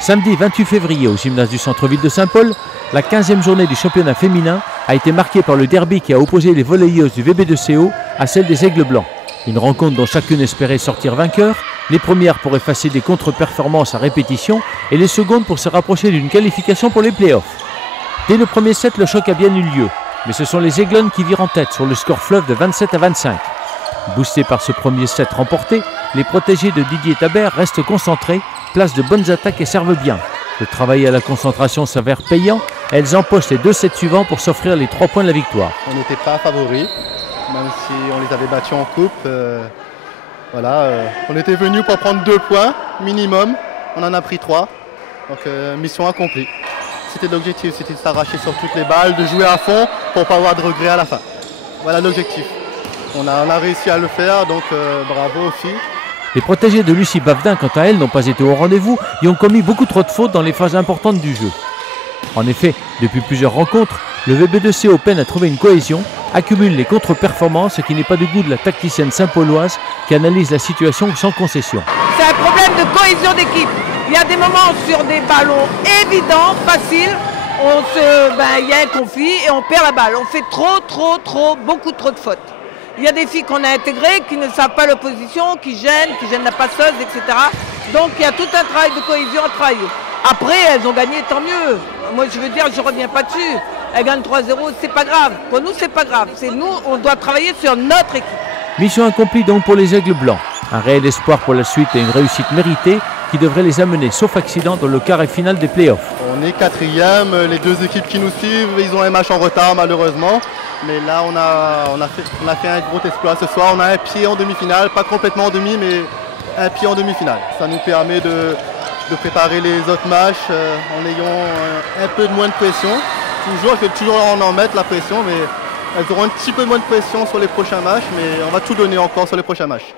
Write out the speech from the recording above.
Samedi 28 février au gymnase du centre-ville de Saint-Paul, la 15e journée du championnat féminin a été marquée par le derby qui a opposé les volleyeuses du VB2CO à celles des Aigles Blancs. Une rencontre dont chacune espérait sortir vainqueur, les premières pour effacer des contre-performances à répétition et les secondes pour se rapprocher d'une qualification pour les playoffs. Dès le premier set, le choc a bien eu lieu, mais ce sont les Aiglons qui virent en tête sur le score fleuve de 27 à 25. Boostés par ce premier set remporté, les protégés de Didier Tabert restent concentrés, placent de bonnes attaques et servent bien. Le travail à la concentration s'avère payant, elles empochent les 2 sets suivants pour s'offrir les 3 points de la victoire. On n'était pas favoris, même si on les avait battus en coupe. On était venus pour prendre 2 points minimum, on en a pris 3, donc mission accomplie. C'était l'objectif, c'était de s'arracher sur toutes les balles, de jouer à fond pour ne pas avoir de regrets à la fin. Voilà l'objectif. On a réussi à le faire, donc bravo aux filles. Les protégés de Lucie Bavdin, quant à elles, n'ont pas été au rendez-vous et ont commis beaucoup trop de fautes dans les phases importantes du jeu. En effet, depuis plusieurs rencontres, le VB2CO peine à trouver une cohésion, accumule les contre-performances, ce qui n'est pas du goût de la tacticienne saint-pauloise qui analyse la situation sans concession. C'est un problème de cohésion d'équipe. Il y a des moments sur des ballons évidents, faciles, il y a un conflit et on perd la balle. On fait beaucoup trop de fautes. Il y a des filles qu'on a intégrées qui ne savent pas l'opposition, qui gênent la passeuse, etc. Donc il y a tout un travail de cohésion à travailler. Après, elles ont gagné, tant mieux. Moi, je veux dire, je ne reviens pas dessus. Elles gagnent 3-0, c'est pas grave. Pour nous, c'est pas grave. C'est nous, on doit travailler sur notre équipe. Mission accomplie donc pour les Aigles Blancs. Un réel espoir pour la suite et une réussite méritée qui devrait les amener, sauf accident, dans le quart et finale des playoffs. On est 4e, les 2 équipes qui nous suivent, ils ont un match en retard malheureusement. Mais là, on a fait un gros exploit ce soir. On a un pied en demi-finale, pas complètement en demi, mais un pied en demi-finale. Ça nous permet de préparer les autres matchs en ayant un peu de moins de pression. Je vais toujours en mettre la pression, mais elles auront un petit peu moins de pression sur les prochains matchs, mais on va tout donner encore sur les prochains matchs.